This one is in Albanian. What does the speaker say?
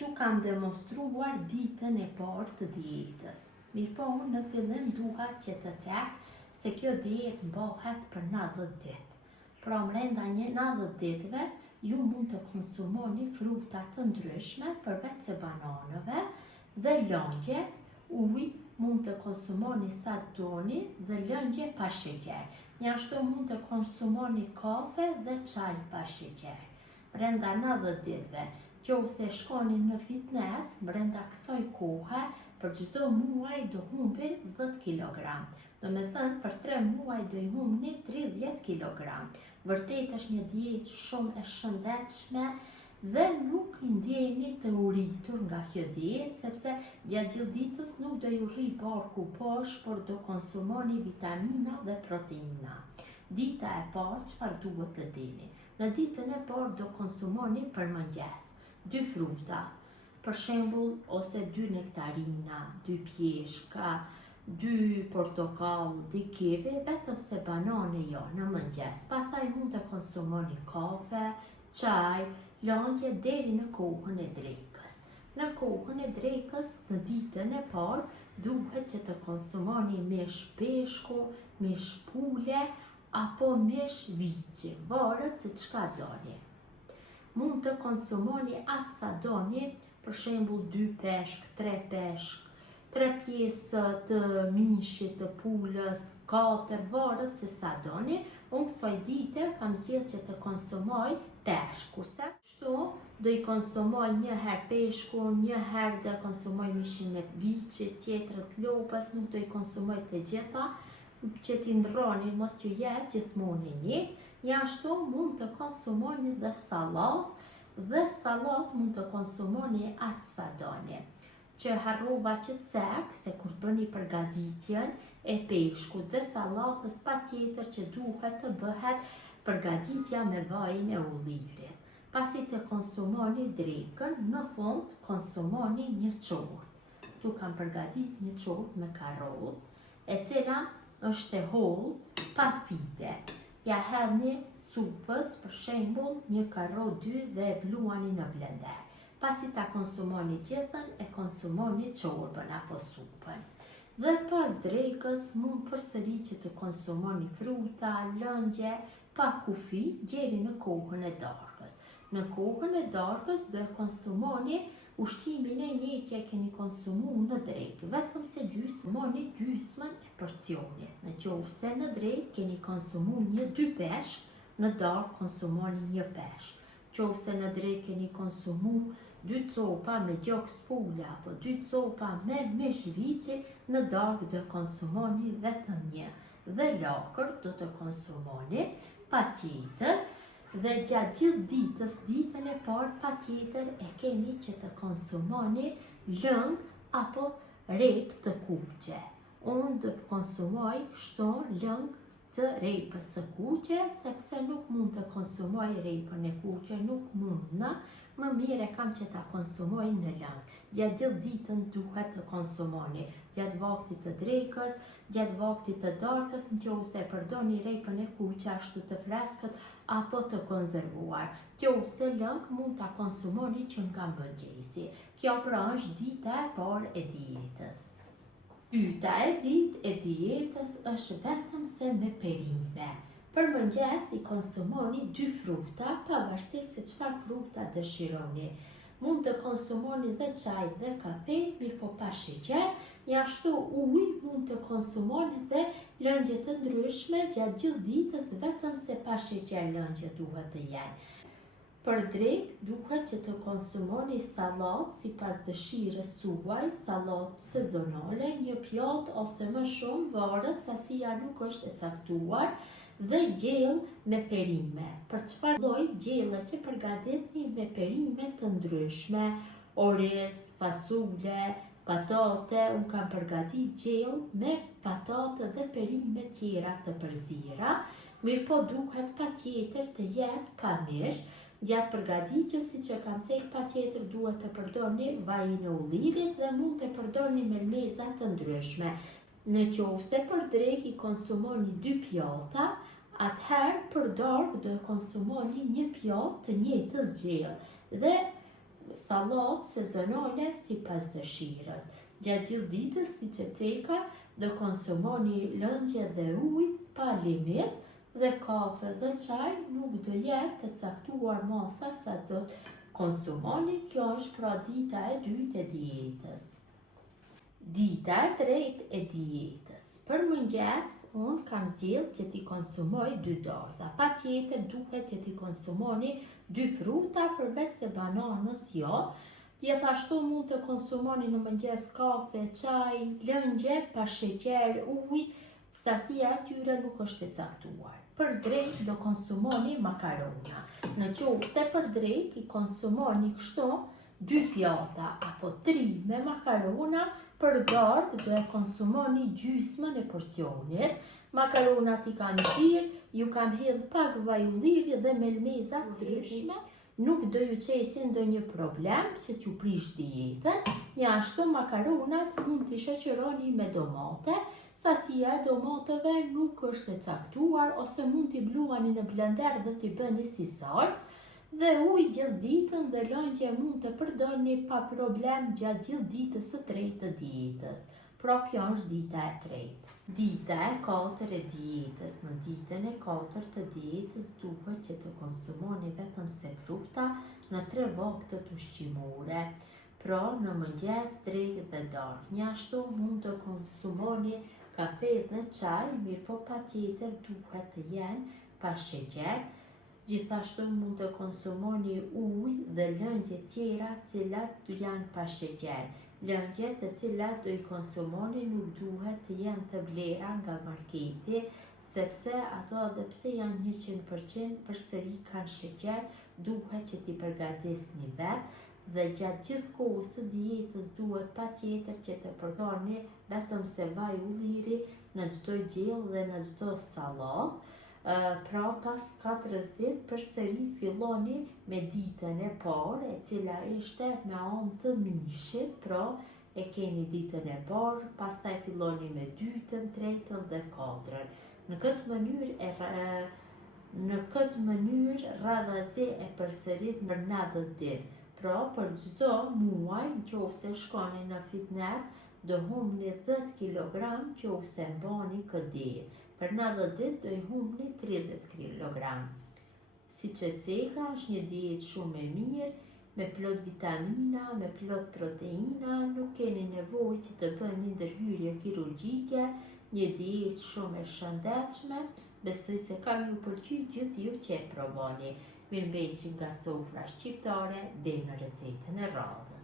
Këtu kam demonstruar ditën e parë të dietës. Mirëpo unë në fillim duha që të tek se kjo dietë mbahet për 90 ditë. Pra brenda 90 ditëve ju mund të konsumoni fruta të ndryshme përveç se bananëve dhe lëngje, ujë, mund të konsumoni sa doni dhe lëngje pa sheqer. Ashtu mund të konsumoni kafe dhe çaj pa sheqer. Brenda 90 ditëve, nëse shkoni në fitnes, brenda kësaj kohe, për çdo muaj do humbin 10 kg. Do me thënë, për 3 muaj do i humbni 30 kg. Vërtet është një dietë shumë e shëndetshme dhe nuk i ndjeni të uritur nga kjo dietë, sepse gjatë gjithë ditës nuk do ju rri barku poshtë, por do konsumoni vitamina dhe proteina. Dita e parë, çfarë duhet të dini? Në ditën e parë do konsumoni për mëngjes 2 fruta, për shembull, ose 2 nektarina, 2 pjeshka, 2 portokallë, 2 kivi, vetëm se banane jo në mëngjes. Pastaj mund të konsumoni kafe, çaj, lëngje deri në kohën e drekës. Në kohën e drekës, në ditën e parë, duhet që të konsumoni mish peshku, mish pule, apo mish viçi, varet se çka doni. Mund të konsumoni atë sa doni, për shembull 2 peshk, 3 peshk, 3 pjesë të mishit, të pulës, 4, varet se sa doni. Unë kësaj dite kam zgjedhur që të konsumoj peshk, kurse kështu do i konsumoj një herë peshkun, një herë do konsumoj mishin e viçit, tjetër të lopës, nuk do i konsumoj të gjitha, që t'i ndroni, mos që jetë gjithmonë e një. Ashtu mund të konsumoni dhe salat mund të konsumoni atë sa doni. Që harrova që të cek, se kur bëni përgatitjen e peshkut dhe salatës, patjetër që duhet të bëhet përgatitja me vajin e ullirit. Pasi të konsumoni drekën, në fund konsumoni një çorë. Tu kam përgatit një çorë me karrotë, e cila është e hollë, pa fite. Ja hedhni supës, për shembull, një karrotë 2 dhe e bluani në blender. Pasi ta konsumoni gjithën, e konsumoni çorbën apo supën. Dhe pas drekës mund përsëri që të konsumoni fruta, lëngje, pa kufi, deri në kohën e darkës. Në kohën e darkës do e konsumoni ushqimin e një që e keni konsumu në drekë, vetëm se gjysmën e porcionit. Nëse në drekë keni konsumu 2 peshk, në darkë konsumoni 1 peshk. Nëse në drekë keni konsumu 2 copa me gjokë pule apo 2 copa me mish viçi, në darkë do konsumoni vetëm 1. Dhe lakër do të konsumoni patjetër. Dhe gjatë gjithë ditës, ditën e parë, patjetër e keni që të konsumoni lëng apo repë të kuqe. Unë do të konsumoj kështu lëng të repës së kuqe, sepse nuk mund të konsumoj repën e kuqe, nuk mund në, më mirë e kam që ta konsumoj në lëng. Gjatë gjithë ditën duhet të konsumoni, gjatë vaktit të drekës, gjatë vaktit të darkës, nëse përdoni repën e kuqe ashtu të freskët apo të konzervuar. Nëse lëng mund ta konsumoni që nga mëngjesi. Kjo pra është dita e parë e dietës. Dyta e ditë e dietës është vetëm se me perime. Për mëngjes i konsumoni 2 fruta, pavarësisht se çfarë fruta dëshironi. Mund të konsumoni dhe çaj dhe kafe, mirëpo pa sheqer. Ashtu ujë mund të konsumoni dhe lëngje të ndryshme gjatë gjithë ditës, vetëm se pa sheqer lëngje duhet të jenë. Për drekë duhet që të konsumoni sallatë sipas dëshirës suaj, sallatë sezonale, 1 pjatë ose më shumë, varet, sasia nuk është e caktuar, dhe gjellë me perime. Për çfarë lloj gjelle që përgatitni me perime të ndryshme, oriz, fasule, patate, unë kam përgatit gjellë me patate dhe perime tjera të përzira, mirëpo duhet patjetër të jetë pa mish. Gjatë përgatitjes, siç e kam thënë, patjetër duhet të përdorni vajin e ullirit dhe mund të përdorni melmeza të ndryshme. Nëse për drekë i konsumoni 2 pjata, atëherë për darkë do e konsumoni 1 pjatë të njëjtës gjellë. Dhe sallatë sezonale sipas dëshirës. Gjatë gjithë ditës, siç e theka, do konsumoni lëngje dhe ujë pa limit dhe kafe dhe çaj nuk do jetë të caktuar masa sa do të konsumoni. Kjo është pra dita e dytë e dietës. Dita e tretë e dietës. Për mëngjes, unë kam zgjedhur që t'i konsumoj 2 dardha. Patjetër duhet që t'i konsumoni 2 fruta përveç se bananës jo. Gjithashtu mund të konsumoni në mëngjes kafe, çaj, lëngje pa sheqer, ujë, sasia e tyre nuk është e caktuar. Për drekë do konsumoni makarona. Në qoftë se për drekë i konsumoni kështu 2 pjata apo 3 me makarona, për dardhë do e konsumoni gjysmën e porcionit. Makaronat i kam thirr, ju kam hedh pak vaj ulliri dhe melmeza të ndryshme. Nuk do ju qesin ndonjë problem që t'ju prish dietën. Ashtu makaronat mund t'i shoqëroni me domate. Sasia e domateve nuk është e caktuar, ose mund t'i bluani në blender dhe t'i bëni si salcë. Dhe ujë gjithë ditën dhe lëngje mund të përdorni pa problem gjatë gjithë ditës së tretë të dietës. Pra kjo është dita e tretë. Dita e katërt e dietës. Në ditën e katërt të dietës duhet që të konsumoni vetëm se fruta në 3 vaktet ushqimore. Pra në mëngjes, drekë dhe darkë. Ashtu mund të konsumoni kafe dhe çaj, mirë po patjetër duhet të jenë pa sheqer. Gjithashtu mund të konsumoni ujë dhe lëngje tjera cilat janë pa sheqer. Lëngjet të cilat do i konsumoni nuk duhet të jenë të blera nga marketi, sepse ato edhe pse janë 100% përsëri kanë sheqer, duhet që t'i përgatisni vetë. Dhe gjatë gjithë kohës së dietës duhet patjetër që të përdorni vetëm se vaj ulliri në çdo gjell dhe në çdo sallatë. Pra pas 40 ditë përsëri filloni me ditën e parë, e cila ishte me anë të mishit, pra e keni ditën e parë, pastaj filloni me dytën, tretën dhe katërën. Në këtë mënyrë radhazi e përsërit për 90 ditë. Pra për çdo muaj, nëse shkoni në fitnes, do humbni 10 kg nëse mbani këtë dietë. Për 90 ditë do i humbni 30 kg. Siç e theka, është një dietë shumë e mirë, me plot vitamina, me plot proteina, nuk keni nevojë që të bëni ndërhyrje kirurgjike, një dietë shumë e shëndetshme. Besoj se kam ju pëlqyer gjithë ju që e provoni. Mirëmbëjtje nga sofra shqiptare deri në recetën e radhës.